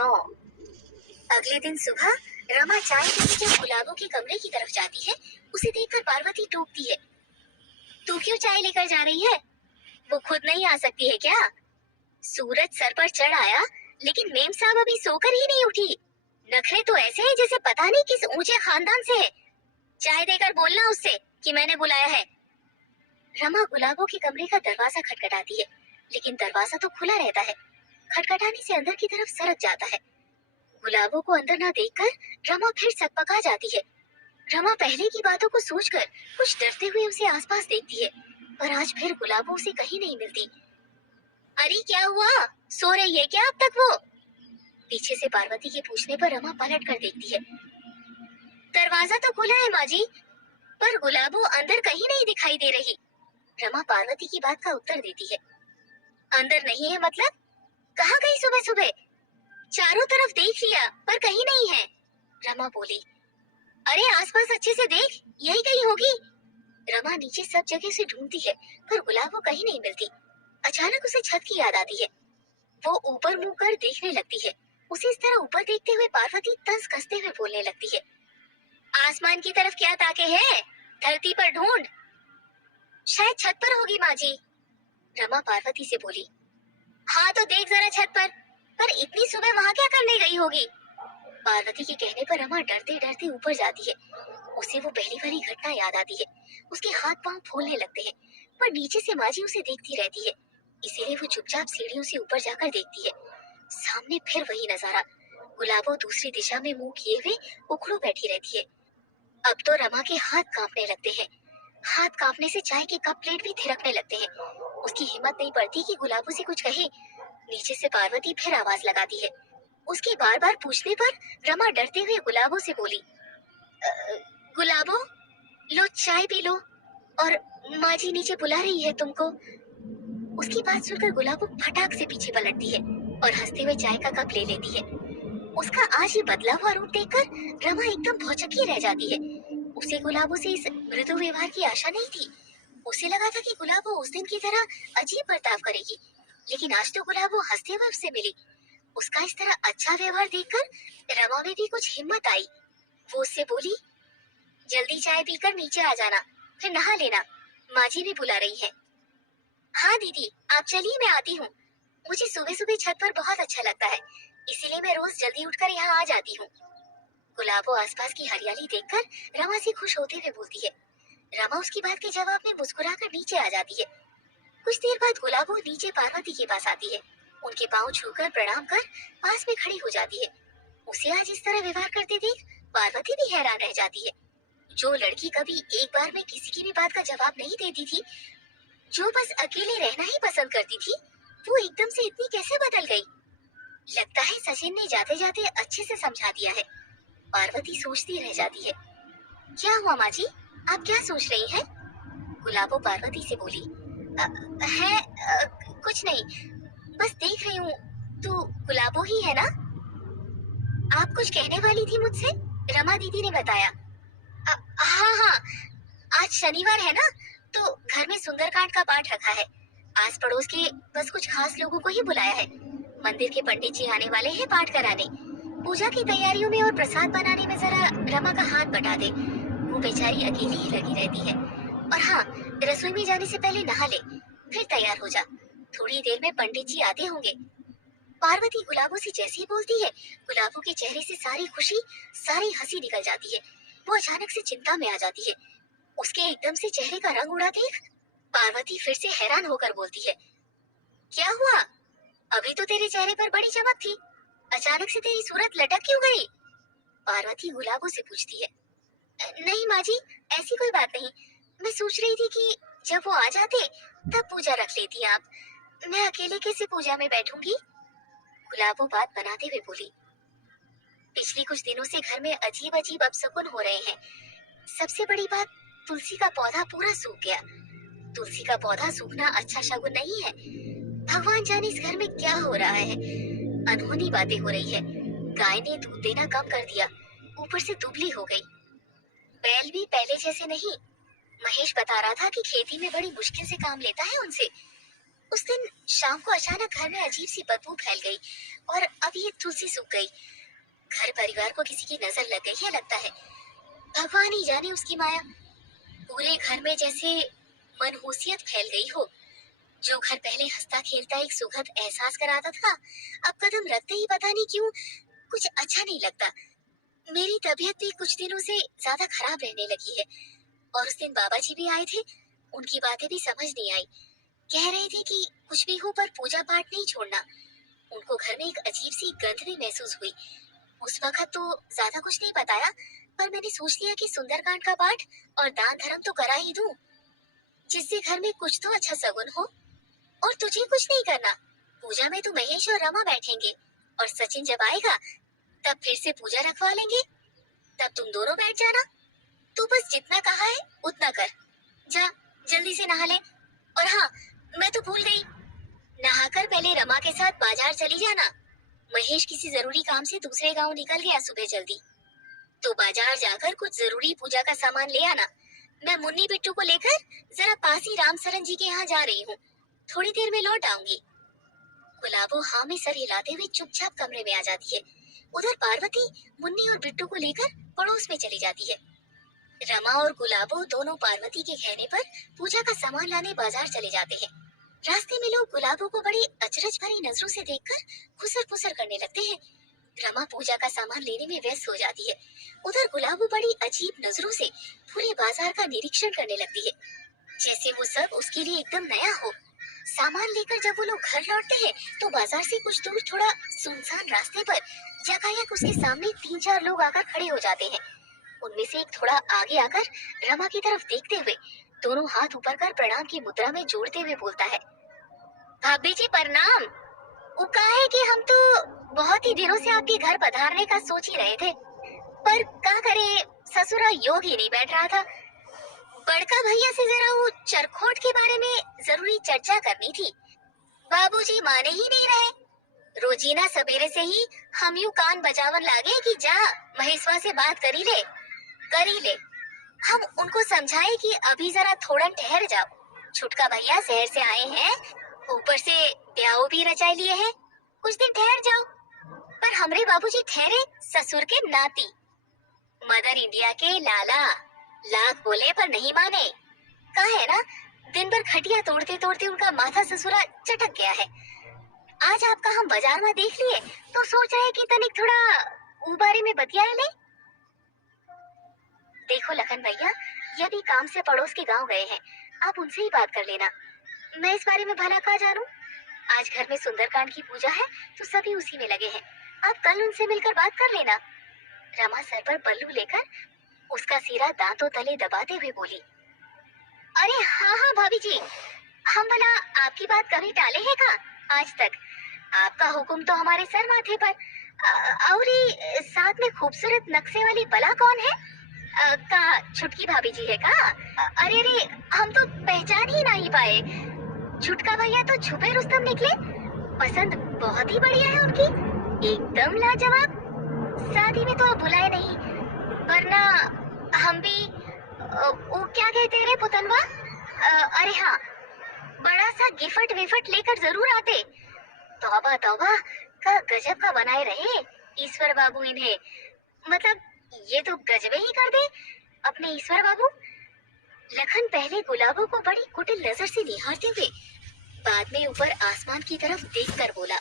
9। अगले दिन सुबह रमा चाय पीने जब गुलाबों के कमरे की तरफ जाती है, उसे देखकर पार्वती टोकती है। तू क्यों चाय लेकर जा रही है? वो खुद नहीं आ सकती है क्या? सूरज सर पर चढ़ आया, लेकिन मेम साहब अभी सोकर ही नहीं उठी। नखरे तो ऐसे हैं जैसे पता नहीं किस ऊंचे खानदान से है। चाय देकर बोलना उससे कि मैंने बुलाया है। रमा गुलाबों के कमरे का दरवाजा खटखटाती है, लेकिन दरवाजा तो खुला रहता है। खटखटाने से अंदर की तरफ सरक जाता है। गुलाबों को अंदर न देखकर रमा फिर सकपका जाती है। रमा पहले की बातों को सोचकर कुछ डरते हुए उसे आसपास देखती है, पर आज फिर गुलाबों से कहीं नहीं मिलती। अरे क्या हुआ? सो रही है क्या अब तक वो? पीछे से पार्वती के पूछने पर रमा पलट कर देखती है। दरवाजा तो खुला है माँ जी, पर गुलाबो अंदर कहीं नहीं दिखाई दे रही। रमा पार्वती की बात का उत्तर देती है। अंदर नहीं है मतलब? कहाँ गई सुबह सुबह? चारों तरफ देख लिया पर कहीं नहीं है, रमा बोली। अरे आसपास अच्छे से देख, यही कहीं होगी। रमा नीचे सब जगह से ढूंढती है, पर गुलाबो कहीं नहीं मिलती। अचानक उसे छत की याद आती है। वो ऊपर मुंह कर देखने लगती है। उसे इस तरह ऊपर देखते हुए पार्वती तंज कसते हुए बोलने लगती है। आसमान की तरफ क्या ताके है? धरती पर ढूंढ। शायद छत पर होगी माँ जी, रमा पार्वती से बोली। हाँ तो देख जरा छत पर इतनी सुबह वहाँ क्या करने गई होगी? पार्वती के कहने पर रमा डरते डरते ऊपर जाती है। उसे वो पहली वाली घटना याद आती है। उसके हाथ पांव फूलने लगते हैं, पर नीचे से माँ जी उसे देखती रहती है, इसीलिए वो चुपचाप सीढ़ियों से ऊपर जाकर देखती है। सामने फिर वही नजारा। गुलाबो दूसरी दिशा में मुंह किए हुए उखड़ो बैठी रहती है। अब तो रमा के हाथ कांपने लगते हैं। हाथ कांपने से चाय के कप प्लेट भी थिरकने लगते हैं। उसकी हिम्मत नहीं पड़ती कि गुलाबो से कुछ कहे। नीचे से पार्वती फिर आवाज लगाती है। उसके बार बार पूछने पर रमा डरते हुए गुलाबो से बोली, गुलाबो, लो चाय पी लो, और माँ जी नीचे बुला रही है तुमको। उसकी बात सुनकर गुलाबो फटाक से पीछे पलटती है और हंसते हुए चाय का कप ले लेती है। उसका आज ये बदला हुआ रूप देखकर रमा एकदम भौचक्की रह जाती है। उसे गुलाबो से इस मृदु व्यवहार की आशा नहीं थी। उसे लगा था कि गुलाबो उस दिन की तरह अजीब बर्ताव करेगी, लेकिन आज तो गुलाबो हंसते हुए उससे मिली। उसका इस तरह अच्छा व्यवहार देखकर रमा में भी कुछ हिम्मत आई। वो उससे बोली, जल्दी चाय पीकर नीचे आ जाना, फिर नहा लेना, माँ जी भी बुला रही है। हाँ दीदी, आप चलिए, मैं आती हूँ। मुझे सुबह सुबह छत पर बहुत अच्छा लगता है, इसीलिए मैं रोज जल्दी उठकर यहाँ आ जाती हूँ। गुलाबो आसपास की हरियाली देखकर रमा से खुश होते हुए बोलती है। रमा उसकी बात के जवाब में मुस्कुराकर नीचे आ जाती है। कुछ देर बाद गुलाबो नीचे पार्वती के पास आती है। उनके पाँव छूकर प्रणाम कर पास में खड़ी हो जाती है। उसे आज इस तरह व्यवहार करते देख पार्वती भी हैरान रह जाती है। जो लड़की कभी एक बार में किसी की भी बात का जवाब नहीं देती थी, जो बस अकेले रहना ही पसंद करती थी, वो एकदम से इतनी कैसे बदल गई? लगता है सचिन ने जाते जाते अच्छे से समझा दिया है। पार्वती सोचती रह जाती है। क्या हुआ माँ जी, आप क्या सोच रही हैं? गुलाबो पार्वती से बोली। कुछ नहीं, बस देख रही हूँ। तू गुलाबो ही है ना? आप कुछ कहने वाली थी मुझसे, रमा दीदी ने बताया। हाँ हाँ, आज शनिवार है ना, तो घर में सुंदरकांड का पाठ रखा है। आस पड़ोस के बस कुछ खास लोगों को ही बुलाया है। मंदिर के पंडित जी आने वाले हैं पाठ कराने। पूजा की तैयारियों में और प्रसाद बनाने में जरा रमा का हाथ बटा दे। वो बेचारी अकेली ही लगी रहती है। और हाँ, रसोई में जाने से पहले नहा ले, फिर तैयार हो जा। थोड़ी देर में पंडित जी आते होंगे। पार्वती गुलाबो से जैसे ही बोलती है, गुलाबो के चेहरे से सारी खुशी, सारी हंसी निकल जाती है। वो अचानक से चिंता में आ जाती है। उसके एकदम से चेहरे का रंग उड़ा देख पार्वती फिर से हैरान होकर बोलती है। क्या हुआ? अभी तो तेरे चेहरे पर बड़ी चमक थी, अचानक से तेरी सूरत लटक क्यों गई? पार्वती गुलाबो से पूछती है। नहीं माँ जी, ऐसी कोई बात नहीं। मैं सोच रही थी कि जब वो आ जाते तब पूजा रख लेती आप। मैं अकेले कैसे पूजा में बैठूंगी? गुलाबो बात बनाते हुए बोली। पिछले कुछ दिनों से घर में अजीब अजीब अपशकुन हो रहे हैं। सबसे बड़ी बात, तुलसी का पौधा पूरा सूख गया। तुलसी का पौधा सूखना अच्छा शगुन नहीं है। भगवान जाने इस घर में क्या हो रहा है। अनहोनी बातें हो रही है। गाय ने दूध देना कम कर दिया, ऊपर से दुबली हो गई। बैल भी पहले जैसे नहीं। महेश बता रहा था कि खेती में बड़ी मुश्किल से काम लेता है उनसे। उस दिन शाम को अचानक घर में अजीब सी बदबू फैल गई और अब ये तुलसी सूख गई। घर परिवार को किसी की नजर लग गई है लगता है। भगवान ही जाने उसकी माया। पूरे घर में जैसे मनहूसियत फैल गई हो। जो घर पहले हंसता खेलता एक सुखद एहसास कराता था, अब कदम रखते ही पता नहीं क्यों कुछ अच्छा नहीं लगता। मेरी तबीयत भी कुछ दिनों से ज्यादा खराब रहने लगी है। और उस दिन बाबा जी भी आए थे, उनकी बातें भी समझ नहीं आई। कह रहे थे कि कुछ भी हो पर पूजा पाठ नहीं छोड़ना। उनको घर में एक अजीब सी गंध भी महसूस हुई। उस वक्त तो ज्यादा कुछ नहीं बताया, पर मैंने सोच लिया कि सुंदरकांड का पाठ और दान धर्म तो करा ही दूं, जिससे घर में कुछ तो अच्छा सगुन हो। और तुझे कुछ नहीं करना। पूजा में तो महेश और रमा बैठेंगे और सचिन जब आएगा तब फिर से पूजा रखवा लेंगे। तब तुम दोनों बैठ जाना। तू बस जितना कहा है उतना कर। जा जल्दी से नहा ले। और हाँ, मैं तो भूल गई, नहाकर पहले रमा के साथ बाजार चली जाना। महेश किसी जरूरी काम से दूसरे गांव निकल गया सुबह जल्दी, तो बाजार जाकर कुछ जरूरी पूजा का सामान ले आना। मैं मुन्नी बिट्टू को लेकर जरा पास ही रामसरन जी के यहाँ जा रही हूँ, थोड़ी देर में लौट आऊंगी। गुलाबो हाँ में सर हिलाते हुए चुपचाप कमरे में आ जाती है। उधर पार्वती मुन्नी और बिट्टू को लेकर पड़ोस में चली जाती है। रमा और गुलाबो दोनों पार्वती के कहने पर पूजा का सामान लाने बाजार चले जाते हैं। रास्ते में लोग गुलाबो को बड़ी अचरज भरी नजरों से देखकर खुसर फुसर करने लगते हैं। रमा पूजा का सामान लेने में व्यस्त हो जाती है। उधर गुलाबो बड़ी अजीब नजरों से पूरे बाजार का निरीक्षण करने लगती है, जैसे वो सब उसके लिए एकदम नया हो। सामान लेकर जब वो लोग घर लौटते हैं तो बाजार से कुछ दूर थोड़ा सुनसान रास्ते पर यकायक उसके सामने 3-4 लोग आकर खड़े हो जाते हैं। उनमें से एक थोड़ा आगे आकर रमा की तरफ देखते हुए दोनों हाथ ऊपर कर प्रणाम की मुद्रा में जोड़ते हुए बोलता है, भाभी जी प्रणाम। वो कहा है कि हम तो बहुत ही दिनों से आपके घर पधारने का सोच ही रहे थे, पर क्या करे, ससुरा योग ही नहीं बैठ रहा था। बड़का भैया से जरा वो चरखोट के बारे में जरूरी चर्चा करनी थी। बाबूजी माने ही नहीं रहे। रोजीना सवेरे से ही हम यूं कान बजावन लागे कि जा महेशवा से बात करी ले करी ले। हम उनको समझाए कि अभी जरा थोड़ा ठहर जाओ, छुटका भैया शहर से आए हैं, ऊपर से ब्याह भी रचा लिए हैं, कुछ दिन ठहर जाओ। पर हमरे बाबूजी ठहरे ससुर के नाती, मदर इंडिया के लाला। लाख बोले पर नहीं माने। कहा है ना, दिन भर खटिया तोड़ते तोड़ते उनका माथा ससुरा चटक गया है। आज आपका हम बाजार में देख लिए तो सोच रहे कि तनिक थोड़ा ऊ बारे में बतियाए ले। देखो लखन भैया, ये भी काम से पड़ोस के गांव गए हैं, आप उनसे ही बात कर लेना। मैं इस बारे में भला क्या जानूं। आज घर में सुंदरकांड की पूजा है तो सभी उसी में लगे हैं, आप कल उनसे मिलकर बात कर लेना। रमा सर पर पल्लू लेकर उसका सिरा दांतों तले दबाते हुए बोली, अरे हाँ हाँ भाभी जी, हम भला आपकी बात कभी टाले है का आज तक। आपका हुक्म तो हमारे सर माथे पर। और ये साथ में खूबसूरत नक्शे वाली बला कौन है? का छुटकी भाभी जी है का? अरे अरे, हम तो पहचान ही नहीं पाए। छुटका भैया तो छुपे रुस्तम निकले। पसंद बहुत ही बढ़िया है उनकी, एकदम लाजवाब। शादी में तो आप बुलाए नहीं, वरना हम भी वो क्या कहते रे पुतनवा, अरे हाँ, बड़ा सा गिफ्ट विफ्ट लेकर जरूर आते। तौबा तौबा, का गजब का बनाए रहे ईश्वर बाबू इन्हें। मतलब ये तो गजबे ही कर दे अपने ईश्वर बाबू। लखन पहले गुलाबों को बड़ी कुटिल नजर से निहारते हुए बाद में ऊपर आसमान की तरफ देखकर बोला,